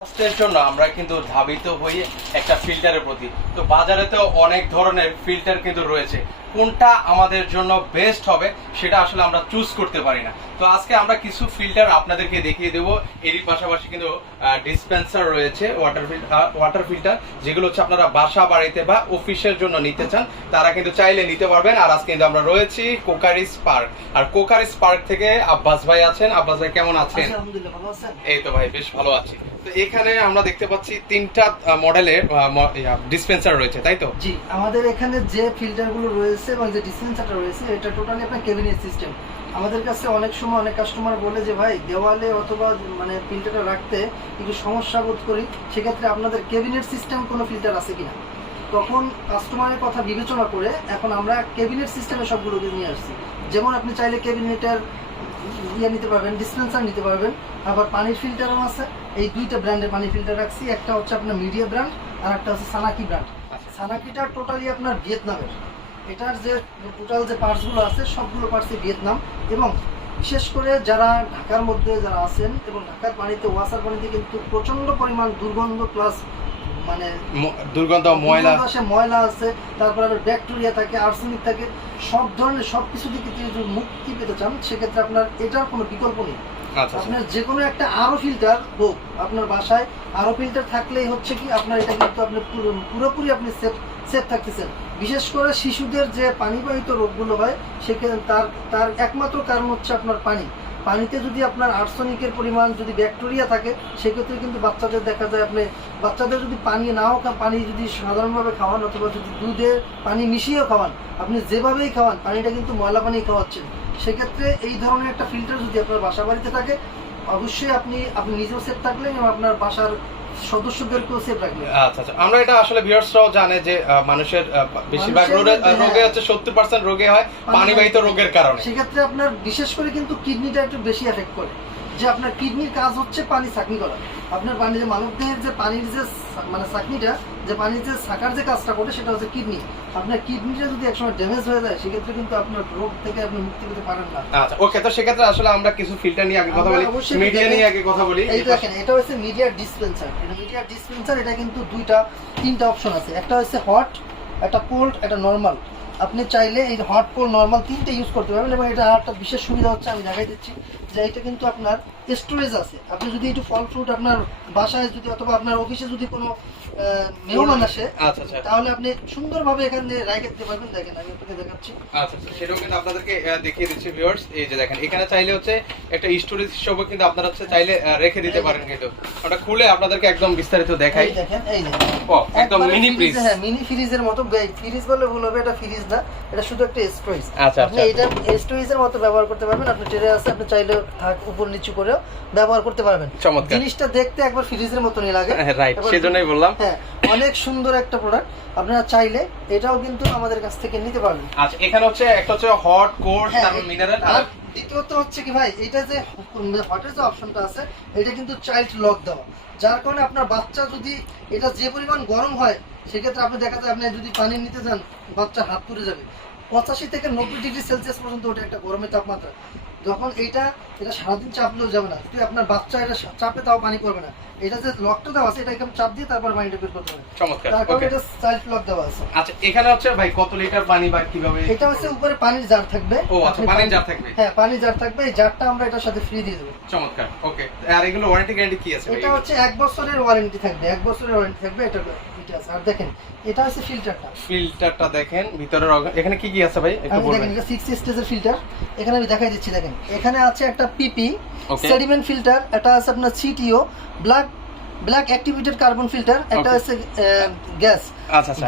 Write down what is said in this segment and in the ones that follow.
স্বাস্থ্যের জন্য আমরা কিন্তু ধাবিত হই একটা ফিল্টারের প্রতি। তো বাজারে তো অনেক ধরনের ফিল্টার কিন্তু রয়েছে। কোনটা আমাদের জন্য বেস্ট হবে সেটা আসলে আমরা চুজ করতে পারি না। তো আজকে আমরা কিছু ফিল্টার আপনাদেরকে দেখিয়ে দেবো। এরই পাশাপাশি কিন্তু ডিসপেন্সার রয়েছে ওয়াটার ওয়াটার ফিল্টার যেগুলো হচ্ছে আপনারা বাসা বাড়িতে বা অফিসের জন্য নিতে চান। তারা কিন্তু চাইলে নিতে পারবেন। আর আজকে কিন্তু আমরা রয়েছি কোকারিস পার্ক। আর কোকারিস পার্ক থেকে আব্বাস ভাই আছেন। আব্বাস ভাই কেমন আছেন? আছি, আছেন? এই তো ভাই বেশ ভালো আছি। এখানে আমরা দেখতে পাচ্ছি তিনটা মডেলের ডিসপেন্সার রয়েছে, তাই তো? জি, আমাদের এখানে যে ফিল্টারগুলো রয়েছে এবং যে ডিসপেন্সারটা রয়েছে, এটা টোটালি আপনার কেবিনেট সিস্টেম আমাদের কাছে অনেক সময় অনেক কাস্টমার বলে যে, ভাই, দেওয়ালে অথবা মানে ফিল্টারটা রাখতে একটু সমস্যা বোধ করি। সেক্ষেত্রে আপনাদের কেবিনেট সিস্টেম কোনো ফিল্টার আছে কিনা? তখন কাস্টমারের কথা বিবেচনা করে এখন আমরা কেবিনেট সিস্টেমে সবগুলোকে নিয়ে আসছি। যেমন আপনি চাইলে কেবিনেটের ইয়ে নিতে পারবেন ডিসপেন্সার নিতে পারবেন। আবার পানির ফিল্টারও আছে। এই দুইটা ব্র্যান্ডের পানি ফিল্টার রাখছি। একটা হচ্ছে আপনার মিডিয়া ব্র্যান্ড আর একটা হচ্ছে সানাকি ব্র্যান্ড সানাকিটা টোটালি আপনার ভিয়েতনামের। এটার যে টোটাল যে পার্টসগুলো আছে সবগুলো পার্টসই ভিয়েতনাম। এবং বিশেষ করে যারা ঢাকার মধ্যে যারা আছেন এবং ঢাকার পানিতে ওয়াসার পানিতে কিন্তু প্রচণ্ড পরিমাণ দুর্গন্ধ প্লাস মানে দুর্গন্ধ ময়লা। আসে, ময়লা আছে তারপর আবার ব্যাকটেরিয়া থাকে আর্সেনিক থাকে সব ধরনের সব কিছু থেকে যদি মুক্তি পেতে চান সেক্ষেত্রে আপনার এটার কোনো বিকল্প নেই। আপনার যে কোনো একটা আরও ফিল্টার হোক আপনার বাসায় আরও ফিল্টার থাকলেই হচ্ছে কি, আপনার এটা কিন্তু আপনি পুরোপুরি আপনি সেফ সেফ থাকতেছেন। বিশেষ করে শিশুদের যে পানিবাহিত রোগগুলো হয় সেক্ষেত্রে তার তার একমাত্র কারণ হচ্ছে আপনার পানি। পানিতে যদি আপনার আর্সেনিকের পরিমাণ যদি ব্যাকটেরিয়া থাকে, সেক্ষেত্রে কিন্তু বাচ্চাদের দেখা যায় আপনি বাচ্চাদের যদি পানি নাও পানি যদি সাধারণভাবে খাওয়ান অথবা যদি দুধে পানি মিশিয়েও খাওয়ান, আপনি যেভাবেই খাওয়ান, পানিটা কিন্তু ময়লা পানি খাওয়াচ্ছেন। সেক্ষেত্রে এই ধরনের একটা ফিল্টার যদি আপনার বাসা বাড়িতে থাকে অবশ্যই আপনি আপনি নিজেও সেফ থাকলেন এবং আপনার বাসার সদস্যদেরকেও সেফ রাখলেন। আচ্ছা আচ্ছা। আমরা এটা আসলে ভিউয়ার্সরাও জানে যে মানুষের বেশিরভাগ রোগে। হচ্ছে সত্তর পার্সেন্ট রোগে হয় পানিবাহিত রোগের কারণে। সেক্ষেত্রে আপনার বিশেষ করে কিন্তু কিডনিটা একটু বেশি এফেক্ট করে। যে আপনার কিডনির কাজ হচ্ছে পানি চাকনি করা। আপনার পানি যে মানবদেহের যে পানির যে মানে চাকনিটা যে পানির যে শাখার যে কাজটা করে সেটা হচ্ছে কিডনি। আপনার কিডনিটা যদি একসময় ড্যামেজ হয়ে যায় সেক্ষেত্রে কিন্তু আপনার রোগ থেকে আপনি মুক্তি পেতে পারেন না। আচ্ছা ওকে তো সেক্ষেত্রে আসলে আমরা কিছু ফিল্টার নিয়ে আগে কথা বলি। মিডিয়া নিয়ে আগে কথা বলি। এই দেখেন এটা হচ্ছে মিডিয়া ডিসপেন্সার এটা মিডিয়া ডিসপেন্সার এটা কিন্তু দুইটা তিনটা অপশন আছে। একটা হচ্ছে হট একটা কোল্ড একটা নর্মাল আপনি চাইলে এই হট কোল্ড নর্মাল তিনটে ইউজ করতে পারবেন এবং এটা একটা বিশেষ সুবিধা হচ্ছে আমি দেখাই দিচ্ছি যে এটা কিন্তু আপনার স্টোরেজ আছে। আপনি যদি একটু ফল ফ্রুট আপনার বাসায় যদি অথবা আপনার অফিসে যদি কোনো মেহমান আসে আচ্ছা আচ্ছা তাহলে আপনি সুন্দরভাবে এখানে রেখে দিতে পারবেন। দেখেন আমি আপনাকে দেখাচ্ছি। আচ্ছা আচ্ছা সেটাও কিন্তু আপনাদেরকে দেখিয়ে দিচ্ছি ভিউয়ার্স এই যে দেখেন এখানে চাইলে হচ্ছে একটা স্টোরেজ হিসেবে কিন্তু আপনারা হচ্ছে চাইলে রেখে দিতে পারেন কিন্তু। ওটা খুলে আপনাদেরকে একদম বিস্তারিত দেখাই। দেখেন এই ও একদম মিনি ফ্রিজ ফ্রিজ, হ্যাঁ মিনি ফ্রিজের মতো ফ্রিজ বলে ভুল হবে এটা ফ্রিজ না এটা শুধু একটা স্টোরেজ আচ্ছা, আপনি আচ্ছা। এটা স্টোরেজের মতো ব্যবহার করতে পারবেন আপনি ট্রে আছে আপনি চাইলে থাক উপর নিচু করেও ব্যবহার করতে পারবেন। চমৎকার। জিনিসটা দেখতে একবার ফ্রিজের মতনই লাগে। রাইট সেজন্যই বললাম। হ্যাঁ অনেক সুন্দর একটা প্রোডাক্ট আপনারা চাইলে এটাও কিন্তু আমাদের কাছ থেকে নিতে পারবেন। আচ্ছা এখানে হচ্ছে একটা হচ্ছে হট কোল্ড হ্যাঁ, তারপর মিনারেল আর দ্বিতীয়ত হচ্ছে কি ভাই এটা যে হটের যে অপশনটা আছে, এটা কিন্তু চাইল্ড লক দেওয়া। যার কারণে আপনার বাচ্চা যদি এটা যে পরিমাণ গরম হয়, সেক্ষেত্রে আপনি দেখা যায় আপনি যদি পানি নিতে যান বাচ্চা হাত পুড়ে যাবে। পঁচাশি থেকে নব্বই ডিগ্রি সেলসিয়াস পর্যন্ত ওটা একটা গরমের তাপমাত্রা। যখন এইটা এটা সারাদিন চাপলেও যাবে না। যদি আপনার বাচ্চা এটা চাপে তাও পানি করবে না। এটা যে লকটা দেওয়া আছে এটা একদম চাপ দিয়ে তারপর পানিটা বের করতে হবে। চমৎকার তার কারণে ওকে এটা চাইল্ড লক দেওয়া আছে। আচ্ছা এখানে হচ্ছে ভাই কত লিটার পানি বা কীভাবে? এটা হচ্ছে উপরে পানির জার থাকবে। ও আচ্ছা পানির জার থাকবে। হ্যাঁ পানির জার থাকবে। এই জারটা আমরা এটার সাথে ফ্রি দিয়ে দেবো। চমৎকার ওকে আর এগুলো ওয়ারেন্টি গ্যারান্টি কি আছে এটা হচ্ছে এক বছরের ওয়ারেন্টি থাকবে। এক বছরের ওয়ারেন্টি থাকবে এটা এটা আর দেখেন এটা হচ্ছে ফিল্টারটা ফিল্টারটা দেখেন ভিতরের এখানে কি কি আছে ভাই? একটু বলবেন। এটা সিক্স স্টেজের ফিল্টার এখানে আমি দেখাই দিচ্ছি দেখেন। এখানে আছে একটা পিপি সেডিমেন্ট ফিল্টার এটা আছে আপনার CTO black black activated carbon filter একটা গ্যাস আচ্ছা আচ্ছা।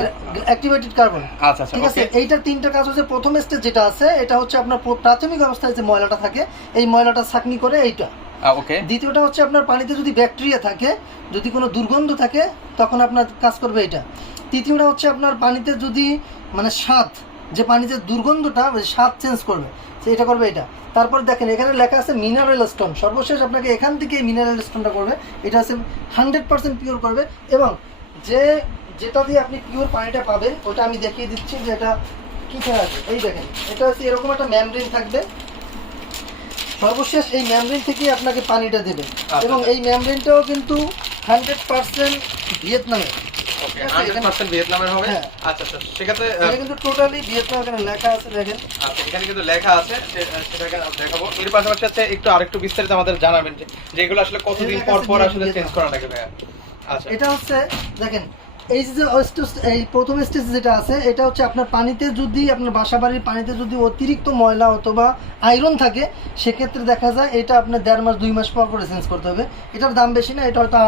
অ্যাক্টিভেটেড কার্বন আচ্ছা আচ্ছা ঠিক আছে? ওকে তিনটা কাজ হচ্ছে প্রথম স্টেজ যেটা আছে এটা হচ্ছে আপনার প্রাথমিক অবস্থায় যে ময়লাটা থাকে এই ময়লাটা ছাকনি করে এইটা। ওকে দ্বিতীয়টা হচ্ছে আপনার পানিতে যদি ব্যাকটেরিয়া থাকে যদি কোনো দুর্গন্ধ থাকে তখন আপনার কাজ করবে এটা তৃতীয়টা হচ্ছে আপনার পানিতে যদি মানে স্বাদ যে পানিতে দুর্গন্ধটা স্বাদ চেঞ্জ করবে। এটা করবে এটা। তারপর দেখেন এখানে লেখা আছে মিনারেল স্টোন সর্বশেষ আপনাকে এখান থেকে মিনারেল স্টোনটা করবে। এটা হচ্ছে হান্ড্রেড পার্সেন্ট পিওর করবে এবং যে যেটা দিয়ে আপনি পিওর পানিটা পাবেন ওটা আমি দেখিয়ে দিচ্ছি যে এটা কী খেলা আছে। এই দেখেন এটা হচ্ছে এরকম একটা ম্যামব্রেন থাকবে। সর্বশেষ এই ম্যামব্রেন থেকেই আপনাকে পানিটা দেবে। আচ্ছা, এবং। এই ম্যামব্রেনটাও কিন্তু হান্ড্রেড পার্সেন্ট ভিয়েতনামের। ওকে আছে, ভিয়েতনামের হবে? হ্যাঁ। আচ্ছা আচ্ছা সেক্ষেত্রে এটা কিন্তু টোটালি ভিয়েতনাম এখানে লেখা আছে দেখেন। আচ্ছা এখানে কিন্তু লেখা আছে সেটাকে দেখাবো। এর পাশাপাশি হচ্ছে একটু আরেকটু বিস্তারিত আমাদের জানাবেন যে যেগুলো আসলে কতদিন পর পর আসলে চেঞ্জ। করা লাগে ভাইয়া। আচ্ছা। এটা হচ্ছে দেখেন এই যে এই প্রথম স্টেজ যেটা আছে, এটা হচ্ছে আপনার পানিতে যদি আপনার বাসা বাড়ির পানিতে যদি অতিরিক্ত ময়লা অথবা আয়রন থাকে, সেক্ষেত্রে দেখা যায় এটা আপনার দেড় মাস, দুই মাস পর করে চেঞ্জ করতে হবে। এটার দাম বেশি না, এটা হয়তো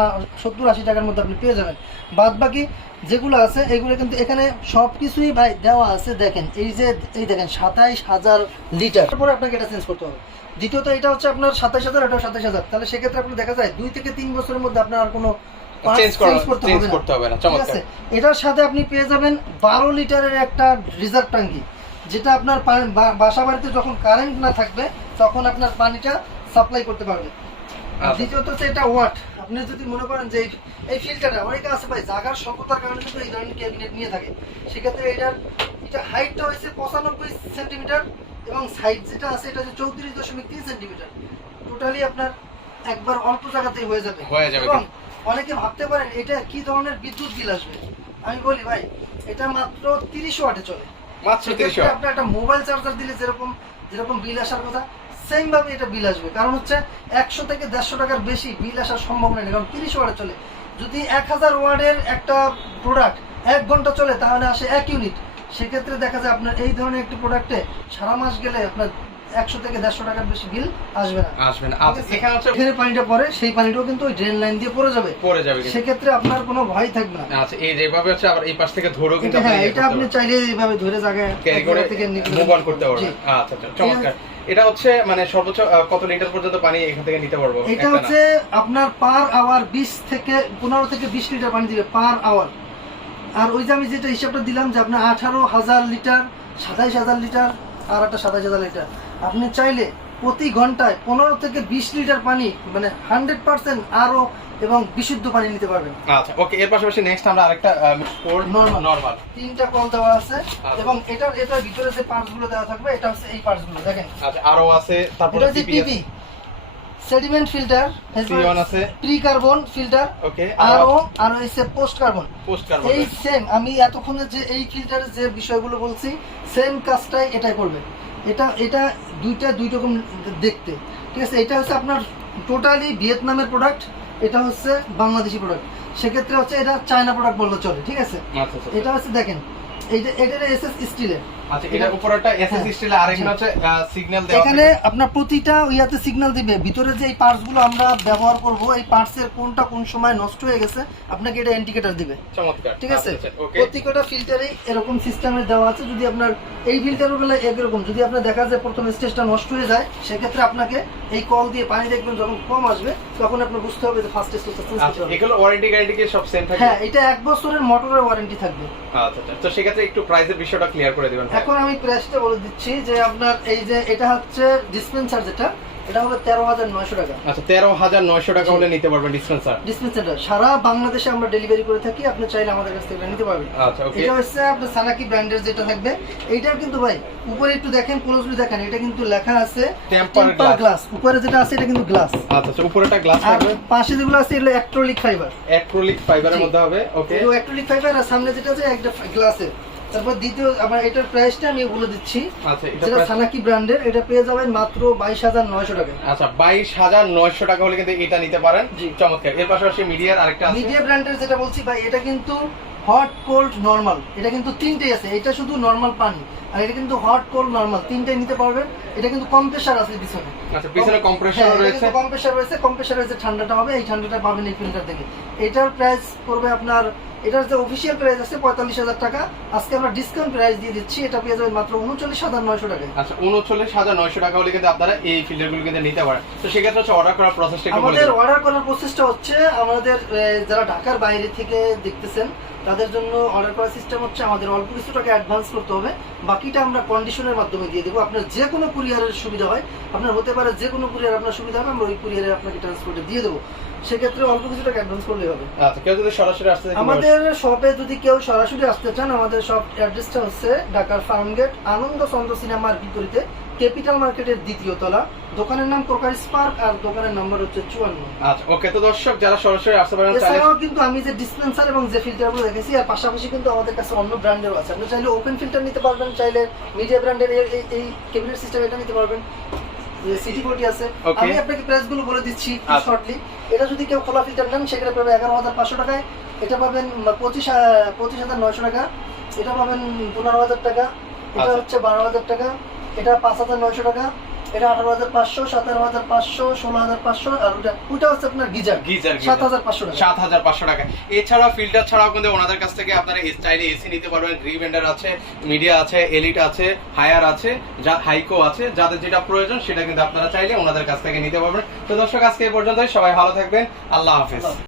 সত্তর আশি টাকার মধ্যে আপনি পেয়ে যাবেন। বাদ বাকি যেগুলো আছে, এগুলো কিন্তু এখানে সব কিছুই ভাই দেওয়া আছে, দেখেন। এই যে, এই দেখেন, সাতাইশ হাজার লিটার। তারপরে আপনাকে এটা চেঞ্জ করতে হবে। দ্বিতীয়ত এটা হচ্ছে আপনার সাতাইশ হাজার, এটাও সাতাইশ হাজার। তাহলে সেক্ষেত্রে আপনি দেখা যায় দুই থেকে তিন বছরের মধ্যে আপনার আর কোনো চেঞ্জ করা চেঞ্জ করতে হবে না। চমৎকার। এটার সাথে আপনি পেয়ে যাবেন বারো লিটারের একটা রিজার্ভ ট্যাঙ্কি যেটা আপনার বাসা বাড়িতে যখন কারেন্ট না থাকবে তখন আপনার পানিটা সাপ্লাই করতে পারবে। আচ্ছা। দ্বিতীয়ত হচ্ছে এটা ওয়াট আপনি যদি মনে করেন যে এই- ফিল্টারটা অনেকে আছে ভাই জাগার স্বল্পতার কারণে কিন্তু এই ধরনের ক্যাবিনেট নিয়ে থাকে। সেক্ষেত্রে এটার এটা হাইটটা হয়েছে পঁচানব্বই সেন্টিমিটার এবং সাইড যেটা আছে এটা হচ্ছে চৌত্রিশ দশমিক তিন সেন্টিমিটার টোটালি আপনার একবার অল্প জায়গাতেই হয়ে যাবে। হয়ে যাবে অনেকে ভাবতে পারেন এটা কি ধরনের বিদ্যুৎ বিল আসবে? আমি বলি ভাই এটা মাত্র তিরিশ ওয়াটে চলে। মাত্র তিরিশ আপনার একটা মোবাইল চার্জার দিলে যেরকম যেরকম বিল আসার কথা সেম ভাবে এটা বিল আসবে। কারণ হচ্ছে একশো থেকে দেড়শো টাকার বেশি বিল আসার সম্ভাবনা নেই কারণ তিরিশ ওয়ার্ডে চলে। যদি এক হাজার ওয়ার্ডের একটা প্রোডাক্ট এক ঘণ্টা চলে তাহলে আসে এক ইউনিট সেক্ষেত্রে দেখা যায় আপনার এই ধরনের একটি প্রোডাক্টে সারা মাস গেলে আপনার একশো থেকে দেড়শো টাকার বেশি বিল আসবে না। আসবে না। আচ্ছা? এখানে হচ্ছে এখানে পানিটা পরে সেই পানিটাও কিন্তু ওই ড্রেন লাইন দিয়ে পড়ে যাবে। পড়ে যাবে সেক্ষেত্রে আপনার কোনো ভয় থাকবে না। আচ্ছা এই যেভাবে হচ্ছে আবার এই পাশ থেকে ধরেও কিন্তু হ্যাঁ এটা আপনি চাইলে এইভাবে ধরে জায়গায় ক্যারি করে থেকে মুভ অন করতে পারবেন আচ্ছা আচ্ছা চমৎকার। এটা হচ্ছে মানে সর্বোচ্চ কত লিটার পর্যন্ত পানি এখান থেকে নিতে পারব? এটা হচ্ছে আপনার পার আওয়ার বিশ থেকে পনেরো থেকে বিশ লিটার পানি দিবে পার আওয়ার আর ওই যে আমি যেটা হিসাবটা দিলাম যে আপনার আঠারো হাজার লিটার সাতাইশ হাজার লিটার আর একটা সাতাইশ হাজার লিটার। আপনি চাইলে প্রতি ঘন্টায় পনেরো থেকে বিশ লিটার পানি মানে হান্ড্রেড পার্সেন্ট আরও এবং বিশুদ্ধ পানি নিতে পারবেন। আচ্ছা ওকে এর পাশাপাশি নেক্সট আমরা আরেকটা Normal. নরমাল তিনটা কল দেওয়া আছে আচ্ছা। এবং এটার এটার ভিতরে যে পার্টসগুলো দেওয়া থাকবে এটা হচ্ছে এই পার্টসগুলো দেখেন। আচ্ছা আরও আছে তারপরে এটা হচ্ছে পিপি পিপি সেডিমেন্ট ফিল্টার C1 আছে। প্রি কার্বন ফিল্টার ওকে আর ও আর পোস্ট কার্বন পোস্ট কার্বন এই সেম আমি এতক্ষণে যে এই ফিল্টারের যে বিষয়গুলো বলছি সেম কাজটাই এটাই করবে। এটা এটা দুইটা দুই রকম দেখতে। ঠিক আছে এটা হচ্ছে আপনার টোটালি ভিয়েতনামের প্রোডাক্ট এটা হচ্ছে বাংলাদেশি প্রোডাক্ট সেক্ষেত্রে হচ্ছে এটা চায়না প্রোডাক্ট বললে চলে ঠিক আছে? আচ্ছা আচ্ছা। এটা হচ্ছে দেখেন এইটা এটা এস এস স্টিলের আচ্ছা এটার উপর একটা এসএস হ্যাঁ। স্টিল আর এখানে হচ্ছে সিগন্যাল দেওয়া এখানে আপনার প্রতিটা ইয়াতে সিগন্যাল দিবে। ভিতরে যে এই পার্টস আমরা ব্যবহার করব এই পার্টস কোনটা কোন সময় নষ্ট হয়ে গেছে আপনাকে এটা ইন্ডিকেটর দিবে। চমৎকার। ঠিক আছে? প্রত্যেকটা ফিল্টারে এরকম সিস্টেমে দেওয়া আছে যদি আপনার এই ফিল্টারগুলো একরকম যদি আপনার দেখা যায় প্রথম স্টেজটা নষ্ট হয়ে যায় সেক্ষেত্রে আপনাকে এই কল দিয়ে পানি দেখবেন যখন কম আসবে তখন আপনার বুঝতে হবে যে ফার্স্ট স্টেজটা চেঞ্জ আচ্ছা করতে হবে। এগুলো ওয়ারেন্টি গ্যারান্টি কি সব সেম থাকে হ্যাঁ এটা এক বছরের মোটরের ওয়ারেন্টি থাকবে। আচ্ছা আচ্ছা। তো সেক্ষেত্রে একটু প্রাইসের বিষয়টা ক্লিয়ার করে দিবেন। এখন আমি প্রাইসটা বলে দিচ্ছি যে আপনার এই যে এটা হচ্ছে ডিসপেন্সার যেটা এটা তেরো হাজার নয়শো টাকা। আচ্ছা তেরো হাজার নয়শো টাকা হলে নিতে পারবেন ডিসপেন্সার ডিসপেন্সারটা সারা বাংলাদেশে আমরা ডেলিভারি করে থাকি আপনি চাইলে আমাদের কাছ থেকে নিতে পারবেন। আচ্ছা এটা হচ্ছে আপনার সানাকি ব্র্যান্ডের যেটা থাকবে। এইটার কিন্তু ভাই উপরে একটু দেখেন ক্লোজলি দেখেন এটা কিন্তু লেখা আছে টেম্পার গ্লাস উপরে যেটা আছে এটা কিন্তু গ্লাস আচ্ছা আচ্ছা গ্লাস থাকবে। পাশে যেগুলো আছে এগুলো অ্যাক্রিলিক ফাইবার অ্যাক্রিলিক ফাইবারের। মধ্যে হবে ওকে অ্যাক্রিলিক ফাইবার আর সামনে যেটা আছে একটা গ্লাসের তারপর দ্বিতীয় আমার এটার প্রাইসটা আমি বলে দিচ্ছি। আচ্ছা এটা যেটা সানাকি ব্র্যান্ডের এটা পেয়ে যাবেন মাত্র বাইশ হাজার নয়শো টাকা। আচ্ছা বাইশ হাজার নয়শো টাকা হলে কিন্তু এটা নিতে পারেন। জি। চমৎকার। এর পাশাপাশি মিডিয়ার আরেকটা আছে। মিডিয়া ব্র্যান্ডের যেটা বলছি ভাই এটা কিন্তু হট কোল্ড নরমাল এটা কিন্তু তিনটেই আছে। এটা শুধু নরমাল পানি। আর এটা কিন্তু হট কোল্ড নরমাল তিনটেই নিতে পারবেন। এটা কিন্তু কম্প্রেসার আছে পিছনে। আচ্ছা পিছনে হ্যাঁ, এটা রয়েছে। কম্প্রেসার রয়েছে। কম্প্রেসারের যে ঠান্ডাটা হবে এই ঠান্ডাটা পাবেন এই ফিল্টার থেকে। এটার প্রাইস পড়বে আপনার এটার যে অফিসিয়াল প্রাইস আছে পঁয়তাল্লিশ হাজার টাকা। আজকে আমরা ডিসকাউন্ট প্রাইস দিয়ে দিচ্ছি এটা পেয়ে যাবেন মাত্র উনচল্লিশ হাজার নয়শো টাকায়। আচ্ছা উনচল্লিশ হাজার নয়শো টাকা হলে কিন্তু আপনারা এই ফিল্টারগুলো কিন্তু নিতে পারেন। তো সেক্ষেত্রে হচ্ছে অর্ডার করার প্রসেসটা আমাদের অর্ডার করার প্রসেসটা হচ্ছে আমাদের যারা ঢাকার বাইরে থেকে দেখতেছেন তাদের জন্য অর্ডার করার সিস্টেম হচ্ছে আমাদের অল্প কিছু টাকা অ্যাডভান্স করতে হবে। বাকিটা আমরা কন্ডিশনের মাধ্যমে দিয়ে দেবো। আপনার যে কোনো কুরিয়ারের সুবিধা হয় আপনার হতে পারে যে কোনো কুরিয়ার আপনার সুবিধা হবে আমরা ওই কুরিয়ারে আপনাকে ট্রান্সপোর্টে দিয়ে দেবো। সেক্ষেত্রে অল্প কিছু টাকা অ্যাডভান্স করলে হবে। আচ্ছা কেউ যদি সরাসরি আসতে আমাদের শপে যদি কেউ সরাসরি আসতে চান আমাদের শপ অ্যাড্রেসটা হচ্ছে ঢাকার ফার্মগেট আনন্দ চন্দ্র সিনেমার বিপরীতে ক্যাপিটাল মার্কেটের দ্বিতীয় তলা। দোকানের নাম প্রকাশ পার্ক আর দোকানের নাম্বার হচ্ছে চুয়ান্ন। আচ্ছা ওকে তো দর্শক যারা সরাসরি আসতে পারেন এছাড়াও কিন্তু আমি যে ডিসপেন্সার এবং যে ফিল্টারগুলো দেখেছি আর পাশাপাশি কিন্তু আমাদের কাছে অন্য ব্র্যান্ডেরও আছে। আপনি চাইলে ওপেন ফিল্টার নিতে পারবেন চাইলে মিডিয়া ব্র্যান্ডের এই ক্যাবিনেট সিস্টেম এটা নিতে পারবেন। সিটি ফোর্টি আছে। আমি আপনাকে প্রাইসগুলো বলে দিচ্ছি আচ্ছা। শর্টলি এটা যদি কেউ খোলা ফিল্টার নেন সেখানে পাবেন এগারো হাজার পাঁচশো টাকায় এটা পাবেন পঁচিশ পঁচিশ হাজার নয়শো টাকা। এটা পাবেন পনেরো হাজার টাকা। এটা আচ্ছা। হচ্ছে বারো হাজার টাকা। এটা পাঁচ হাজার নয়শো টাকা। এটা আঠারো হাজার পাঁচশো সতেরো হাজার পাঁচশো ষোলো হাজার পাঁচশো আর ওটা ওটা হচ্ছে আপনার গিজার। গিজার সাত হাজার পাঁচশো টাকা। সাত হাজার পাঁচশো টাকা। এছাড়াও ফিল্টার ছাড়াও কিন্তু ওনাদের কাছ থেকে আপনারা স্টাইলে এসি নিতে পারবেন। গ্রি ভেন্ডার আছে মিডিয়া আছে এলিট আছে হায়ার আছে যা হাইকো আছে যাদের যেটা প্রয়োজন সেটা কিন্তু আপনারা চাইলে ওনাদের কাছ থেকে নিতে পারবেন। তো দর্শক আজকে এই পর্যন্তই। সবাই ভালো থাকবেন। আল্লাহ হাফিজ।